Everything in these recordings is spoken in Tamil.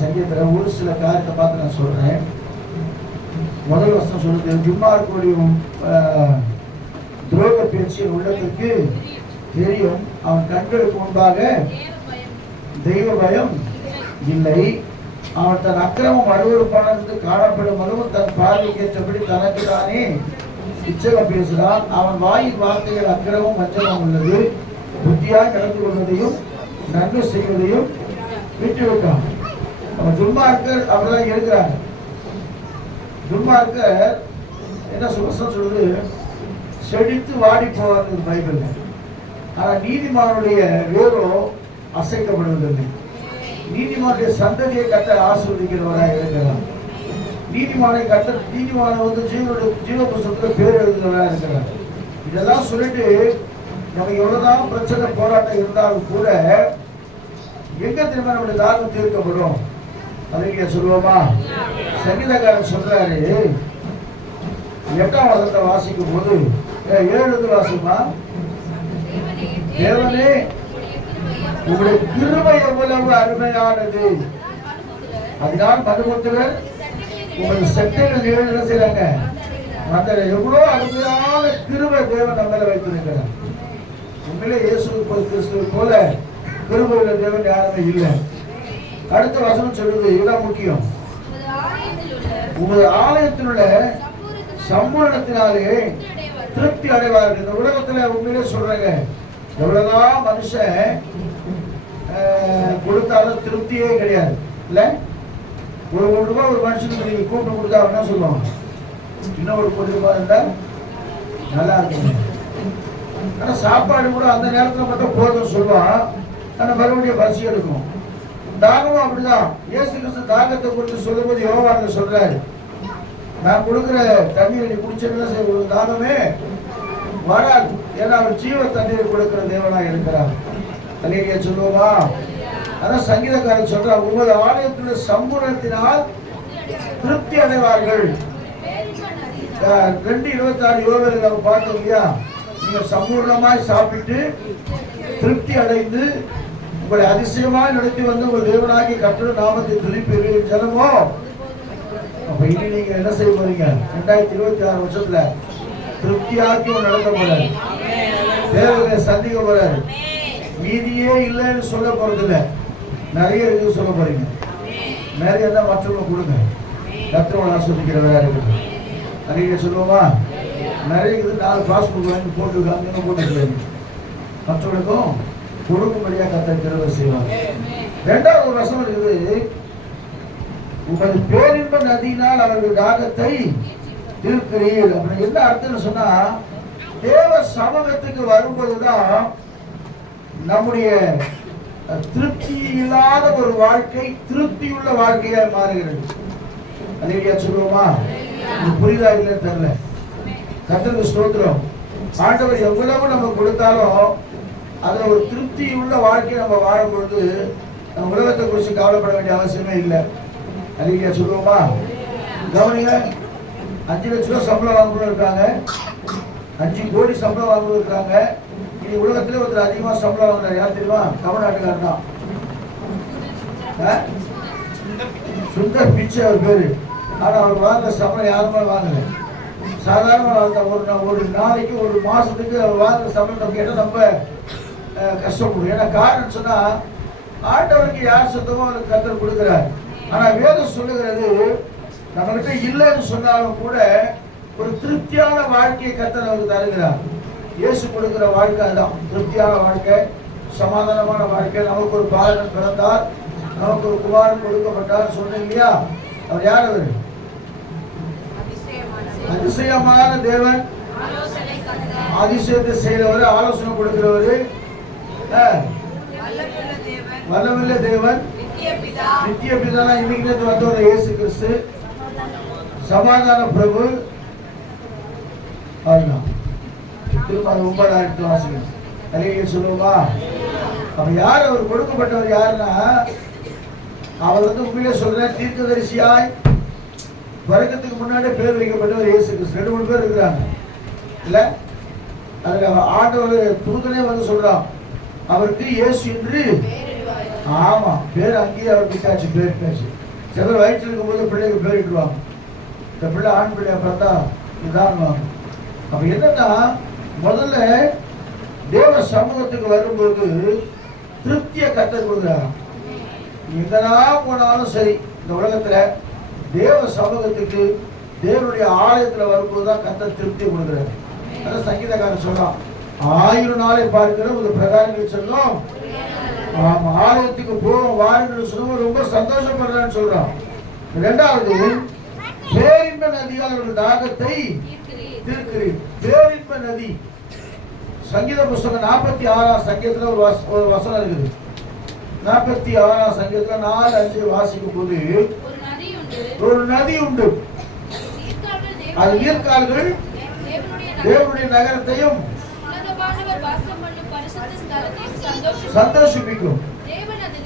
சங்கீதத்தில் ஒரு சில காரியத்தை பார்த்து நான் சொல்றேன். முதல் வருஷம் சொல்லுது, துன்மார்க்கனுடைய துரோக பேச்சு உள்ளத்திற்கு தெரியும், அவன் கண்களுக்கு முன்பாக தெய்வ பயம் இல்லை. அவன் தன் அக்கிரமம் அருவருப்பானது காணப்படும் அளவும் தன் பார்வைக்கு ஏற்றபடி தனக்கு தானே இச்சகம் பேசுகிறான். அவன் வாயின் வார்த்தைகள் அக்கிரமும் வஞ்சகம் உள்ளது. புத்தியாய் நடந்து கொள்வதையும் நன்மை செய்வதையும் விட்டுவிட்டான். அவன் துன்மார்க்கர் அவர்தான் இருக்கிறாங்க. துன்மார்க்கர் என்ன சுவசம் சொல்லுது, செடித்து வாடி போவார்கள் பைபிள். ஆனால் நீதிமானுடைய வேரோ அசைக்கப்படுவதில்லை. நீதிமானுடைய சந்ததியை கர்த்தர் ஆசீர்வதிக்கிறவராக இருக்கிறார். நீதிமானை வந்து ஜீவ புஸ்தகத்தில் பேர் எழுதுகிறவராக இருக்கிறார். இதெல்லாம் சொல்லிட்டு நமக்கு எவ்வளவுதான் பிரச்சனை போராட்டம் இருந்தாலும் கூட எங்க திரும்ப நம்முடைய தாகம் தீர்க்கப்படும் அதுக்கு சொல்லுவோமா? சங்கீதக்காரன் சொல்றாரு, 8ஆம் வசனத்தை வாசிக்கும் போது 7 வாசிமா, தேவனே உங்களுடைய கிருபை எவ்வளவு அருமையானது, அதனால் மதுமுத்துவர் உங்களுடைய சட்டைகள் என்ன செய்யறாங்க, அந்த எவ்வளவு அருமையான கிருபை தேவன் நம்ம மேல வைத்திருக்கிறார். உண்மையிலே இயேசு கிறிஸ்துவை போல கிருபை உள்ள தேவன் யாருமே இல்லை. அடுத்த வசனம் சொல்லுது, இதுதான் முக்கியம். உமது ஆலயத்தில் உள்ள சம்பூரணத்தினாலே திருப்தி அடைவார்கள். இந்த உலகத்துல உண்மையிலே சொல்றாங்க, எவ்வளவுதான் மனுஷன் கொடுத்தாலும் திருப்தியே கிடையாது. இல்ல, ஒரு ரூபாய் ஒரு மனுஷனுக்கு நீங்க கூப்பிட்டு கொடுத்தா என்ன சொல்லுவாங்க, இன்னும் ஒரு ₹1 இருந்தா நல்லா இருக்கும். ஆனா சாப்பாடு கூட அந்த நேரத்துல மட்டும் போதும் சொல்லுவான். ஆனா மறுபடியும் பசி எடுக்கும். தாகமும் அப்படிதான். இயேசு கிறிஸ்து தாகத்தை குறித்து சொல்லும் போது யோவான்ல சொல்றாரு, நான் கொடுக்குற தண்ணீரை நீ குடிச்சதுன்னா சரி தாகமே வராது. ஏன்னா அவர் ஜீவ தண்ணீரை கொடுக்கிற தேவனாக இருக்கிறார். அல்லேலூயா சொல்லுவோமா? அதான் சங்கீதக்காரன் சொல்றார், உமது ஆலயத்துடைய சம்பூரணத்தினால் திருப்தி அடைவார்கள். 2:26 யோவேலில் நம்ம பார்த்தோம் இல்லையா? நீங்க சம்பூர்ணமாய் சாப்பிட்டு திருப்தி அடைந்து உங்களை அதிசயமாய் நடத்தி வந்து உங்கள் தேவனாகி கர்த்தருடைய நாமத்தை துதிப்பீர்கள் ஜனமோ. அப்ப இனி நீங்க என்ன செய்ய போறீங்க? 2026 வருஷத்துல திருப்தியாக்கி நடத்த போறாரு. தேவனை சந்திக்க போறாரு. மீதியே இல்லைன்னு சொல்ல போறது இல்லை, நிறைய இருக்கு சொல்ல போறீங்க. நிறைய தான் மற்றவங்க கொடுங்க. கர்த்தரோட ஆசீர்வதிக்கிறவரா இருக்குது. நிறைய சொல்லுவோமா? நிறைய இருக்குது. 4 பாஸ்புக் வாங்கி போட்டுருக்காங்க, போட்டுருக்காங்க. மற்றவங்களுக்கும் கொடுக்கும்படியா கர்த்தர் கிருபை செய்வாங்க. 2வது வசனம் இருக்குது, உமது பேரின்ப நதியினால் அவர்கள் தாகத்தை தீர்க்கிறீர்கள். அப்படி என்ன அர்த்தம் சொன்னா, தேவ சமூகத்துக்கு வரும்போதுதான் நம்முடைய திருப்தி இல்லாத ஒரு வாழ்க்கை திருப்தியுள்ள வாழ்க்கையா மாறுகிறது. அல்லேலூயா சொல்லுவோமா? புரிதா இல்லைன்னு தெரியல. கர்த்தருக்கு ஸ்தோத்திரம். ஆண்டவர் எவ்வளவு நம்ம கொடுத்தாலும் அதுல ஒரு திருப்தி உள்ள வாழ்க்கை நம்ம வாழும் பொழுது நம்ம உலகத்தை குறித்து கவலைப்பட வேண்டிய அவசியமே இல்லை. அல்லேலூயா சொல்லுவோமா? கவனிங்க, 5 லட்ச ரூபாய் சம்பளம் வாங்குறவங்க இருக்காங்க, 5 கோடி சம்பளம் வாங்குறவங்க இருக்காங்க. இனி உலகத்திலே ஒருத்தர் அதிகமா சம்பளம் வாங்குறாரு, யார் தெரியுமா? தமிழ்நாட்டுக்காரர் தான். சுந்தர் பிச்சை அவர் பேரு. ஆனா அவர் வாங்குற சம்பளம் யாருமே வாங்கல. சாதாரண ஒரு நாளைக்கு ஒரு மாசத்துக்கு அவர் வாங்குற சம்பளம் கேட்டால் நம்ம கஷ்டப்படும். ஏன்னா காரணம் சொன்னா ஆண்டவருக்கு யார் சொந்தமோ அவருக்கு கர்த்தர் கொடுக்கிறார். ஆனா வேதம் சொல்லுகிறது, நம்மகிட்ட இல்லைன்னு சொன்னாலும் கூட ஒரு திருப்தியான வாழ்க்கையை கர்த்தர் அவருக்கு தருகிறார். இயேசு கொடுக்கிற வாழ்க்கை அதுதான், திருப்தியான வாழ்க்கை, சமாதானமான வாழ்க்கை. நமக்கு ஒரு பாலகன் பிறந்தார், நமக்கு ஒரு குமாரன் கொடுக்கப்பட்டார் சொன்னேன் இல்லையா? அவர் யார்? அவர் அதிசயமான தேவன், அதிசயத்தை செய்கிறவர், ஆலோசனை கொடுக்கிறவர், வல்லமையுள்ள தேவன், நித்திய பிதா. இன்னைக்கு வந்தவர் இயேசு கிறிஸ்து, சமாதான பிரபு. அதுதான் திரும்ப 9 வாசிகள். அல்லேலூயா சொல்லுவோமா? அப்ப யார் அவர் கொடுக்கப்பட்டவர்? யாருன்னா அவர் வந்து உண்மையிலே சொல்ற தீர்க்கதரிசியாய் வர்க்கத்துக்கு முன்னாடி பேர் வைக்கப்பட்டவர் இயேசு கிறிஸ்து. 2-3 பேர் இருக்கிறாங்க இல்ல? அதுல ஆண்டவர் தூதனே வந்து சொல்றான், அவருக்கு இயேசு என்று. ஆமா, பேர் அங்கேயே அவர் கிட்டாச்சு, பேர் பேச்சு. சிலர் வயிற்று இருக்கும் போது பிள்ளைக்கு பேர் இட்டுருவாங்க. இந்த பிள்ளை ஆண் பிள்ளைய பார்த்தா இதான். அப்ப என்னன்னா, முதல்ல தேவ சமூகத்துக்கு வரும்போது திருப்தியை கற்றுக் கொடுக்குறாங்க. எங்கதான் போனாலும் சரி, இந்த உலகத்துல தேவ சமூகத்துக்கு தேவனுடைய ஆலயத்துல வரும்போதுதான் கர்த்தர் திருப்தி கொடுக்குறாரு. அதான் சங்கீதக்காரன் சொல்றான், 1000 நாளை பார்க்கிற ஒரு பிரகாரங்கள் சொல்லும் ஆலயத்துக்கு போவோம் வாருங்கள் சொல்லுவோம், ரொம்ப சந்தோஷப்படுறான்னு சொல்றான். இரண்டாவது, பேரின்ப நதியால் ஒரு தாகத்தை தீர்க்கிறேன். பேரின்ப நதி, சங்கீத புஸ்தகம் 46ஆம் சங்கீதத்துல ஒரு வசனம் இருக்குது. 46ஆம் சங்கீதத்துல 4-5 வாசிக்கும் போது ஒரு நதி உண்டு, அது நீர்க்கால்கள் தேவனுடைய நகரத்தையும் சந்தோஷிப்பிக்கும். தேவன் அது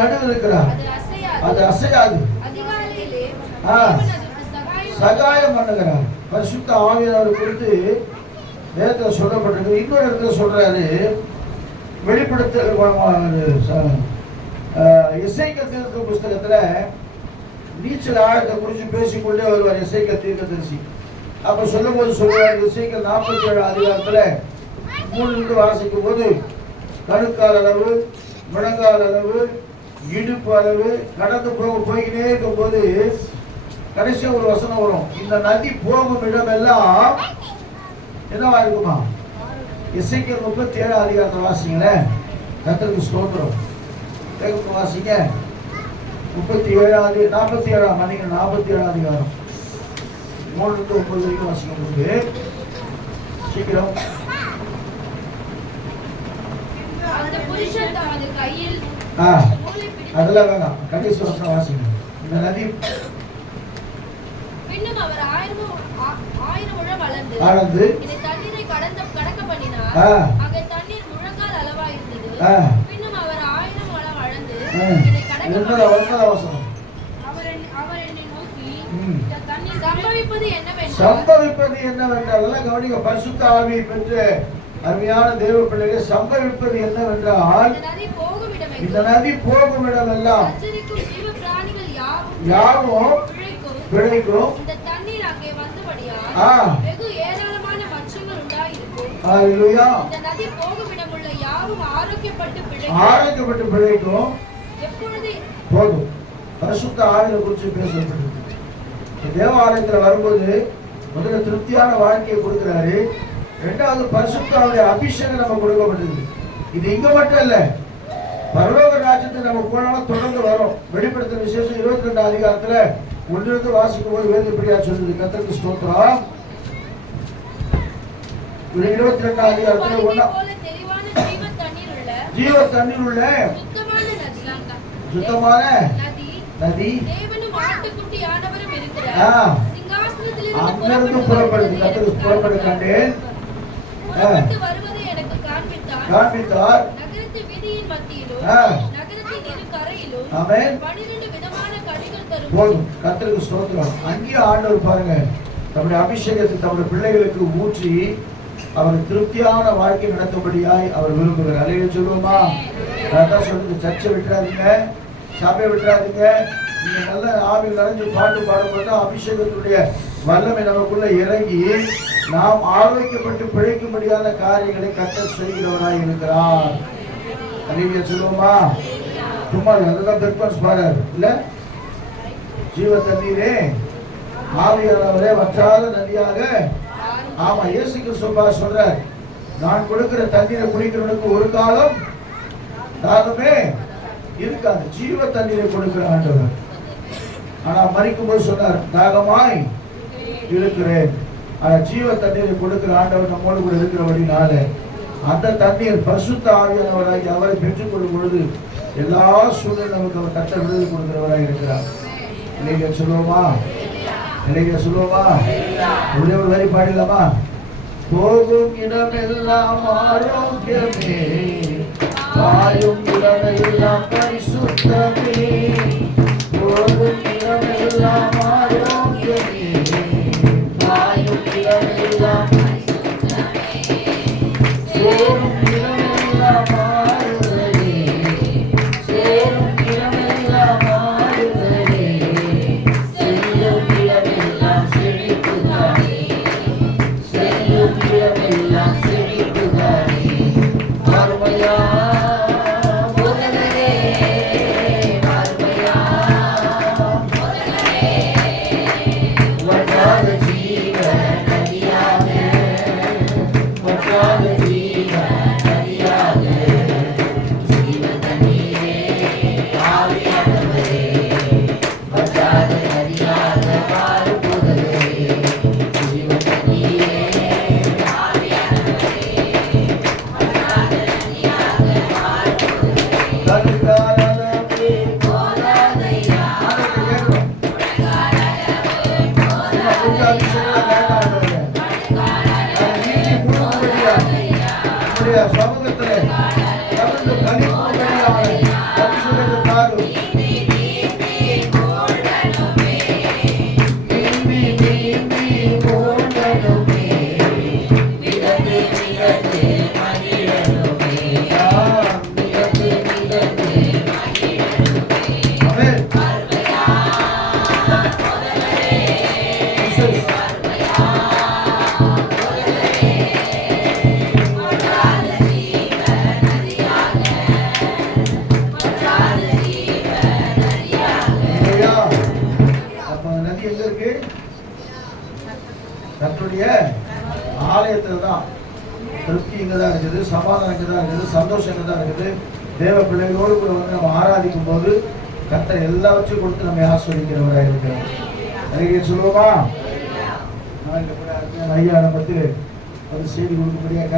நடுவில் இருக்கிறார், அது அசையாது. சகாயம் பண்ணுகிறார். பரிசுத்த ஆவியானவர் குறித்து வேதத்துல சொல்லப்பட்டிருக்கு. இன்னொரு இடத்துல சொல்றாரு, வெளிப்படுத்தல் எசேக்கியேல் தீர்க்க புஸ்தகத்துல நீச்சல் ஆழத்தை குறித்து பேசிக்கொண்டே வருவார் எசேக்கியேல் தீர்க்கதரிசி. அப்ப சொல்லும் போது சொல்லுவார், எசேக்கியேல் 47 அதிகாரத்துல 3 வாசிக்கும் போது, கணுக்கால் அளவு, முழங்கால் அளவு, இடுப்பு அளவு கடந்து போய்கிட்டே இருக்கும் போது கடைசியா ஒரு வசனம் வரும், இந்த நதி போகும் இடமெல்லாம் என்னவா இருக்குமா? எசேக்கியேல் 37 அதிகாரத்தை வாசிங்களேன். கர்த்தருக்கு ஸ்தோத்திரம். வாசிங்க 47 47 அதிகாரம் 3-9 வரைக்கும் வாசிக்கும் போது சீக்கிரம். அதெல்லாம் வேணாம், கடைசி வருஷம் வாசிங்க. இந்த நதி அளந்து கடக்க பண்ணினார். அங்கே தண்ணீர் முழங்கால் அளவா இருந்தது. பின்னும் அவர் 1000 முழம் அளந்து இதை கடக்க அவர் என்னை நோக்கி, தண்ணீர் சம்பவிப்பது என்னவென்றால் கவனிக்க, பரிசுத்த ஆவியை பெற்று அருமையான தேவ பிள்ளைகள், சம்பவிப்பது என்னவென்றால் இந்த நதி போகும் இடமெல்லாம் யாவும் பிழைக்கும். இந்த தண்ணீர் அங்கே வந்தபடியால் வெகு ஏராளமான மச்சங்கள் உண்டாயிருக்கும். ஹல்லேலூயா. இந்த நதி போகும் இடமுள்ள யாவும் ஆரோக்கியப்பட்டு பிழைக்கும். எப்பொழுது போதும். பரிசுத்த ஆவியை குறித்து பேசப்பட்டது. தேவாலயத்துல வரும்போது முதல்ல திருப்தியான வாழ்க்கையை கொடுக்கிறாரு. இரண்டாவது பரிசுத்த ஆவிய அபிஷேகம் நம்ம கொடுக்கப்பட்டது. இது இங்க மட்டும் இல்ல, பரலோக ராஜ்யத்துக்கு நம்ம போனாலும் தொடர்ந்து வரும். வெளிப்படுத்தல் விசேஷம் 22 அதிகாரத்துல 1 வாசிக்கும் போது வேத இப்படியா சொல்லுது. கர்த்தருக்கு ஸ்தோத்திரம். 22 அதிகாரத்துல ஜீவ தண்ணீர் உள்ள சுத்தமான நதி அங்கிருந்து புறப்படுது. கர்த்தருக்கு புறப்படு கண்டேன். காண்பித்தார். போதும். கர்த்தருக்கு ஸ்தோத்திரம். அங்கேயே ஆண்டவர் பாருங்க, தம்முடைய அபிஷேகத்தை தம்முடைய பிள்ளைகளுக்கு ஊற்றி அவர் திருப்தியான வாழ்க்கை நடத்தும்படியாய் அவர் விரும்புகிறார். அலையில சொல்லுவோமா? அதான் சொல்லுங்க, சர்ச்சை விட்டுறாதீங்க, சபையை விட்டுறாதீங்க. நீங்க நல்ல ஆவியில் நிறைஞ்சு பாட்டு பாடும்போது அபிஷேகத்துடைய வல்லமை நமக்குள்ள இறங்கி நாம் ஆரோக்கியப்பட்டு பிழைக்கும்படியான காரியங்களை கர்த்தர் செய்கிறவராய் இருக்கிறார். அலையில சொல்லுவோமா? சும்மா அதுதான் பெர்ஃபார்மன்ஸ் பாடுறாரு இல்ல. ஜீவ தண்ணீரே, ஆவியானவரே, வற்றாத நதியாக. ஆமா, இயேசு கிறிஸ்து சொல்றார், நான் கொடுக்கிற தண்ணீரை குடிக்கிறவனுக்கு ஒரு காலம் தாகமே இருக்காது. ஜீவ தண்ணீரை கொடுக்கிற ஆண்டவர். ஆனா மரிக்கும் போது சொன்னார், தாகமாய் இருக்கிறேன். ஆனா ஜீவ தண்ணீரை கொடுக்கிற ஆண்டவர் நம்மோடு கூட இருக்கிறபடினால அந்த தண்ணீர் பரிசுத்த ஆவியானவராகி அவரை பெற்றுக் கொள்ளும் பொழுது எல்லா சூழ்நிலை நமக்கு அவர் கட்ட விடுதலை கொடுக்கிறவராக இருக்கிறார். இல்லைங்க சொல்லுவோமா? இல்லைங்க சொல்லுவோமா? ஒரே ஒரு வரி பாடிடலாமா? போகும் இடமெல்லாம் ஆரோக்கியமே, பாயும் இடமெல்லாம் பரிசுத்தமே. போகும் இடமெல்லாம் ஆரோக்கியமே, பாயும் இடமெல்லாம் பரிசுத்தமே. சேரும் இடமெல்லாம் ஆறுதலே, சேரும் இடமெல்லாம் ஆறுதலே. செல்லும் இடமெல்லாம் செழிப்புதானே, செல்லும் இடமெல்லாம் செழிப்புதானே. மறுமையா போதகரே, மறுமையா அதிசயங்களை வேண்டாம் ஆண்டவரே. நீதி முழுவதும்படியா உம்முடைய சமூகத்திலே கலந்து கழிக்கும்படியான அபிஷேகத்தை தாரும். கர்த்தருடைய ஆலயத்துல தான் திருப்தி இங்கதான் இருக்குது, சமாதானம் இங்கதான் இருக்குது, சந்தோஷம் இங்கதான் இருக்குது. தேவ பிள்ளைகளோடு கூட வந்து நம்ம ஆராதிக்கும் போது கர்த்தர் எல்லாவற்றையும் கொடுத்து நம்ம ஆஸ்வதிக்கிறவராக இருக்கிறோம். அதுக்கு சொல்லுவோமா? ஐயா நம்ம பத்தி ஒரு செய்தி கொடுக்கும்படியா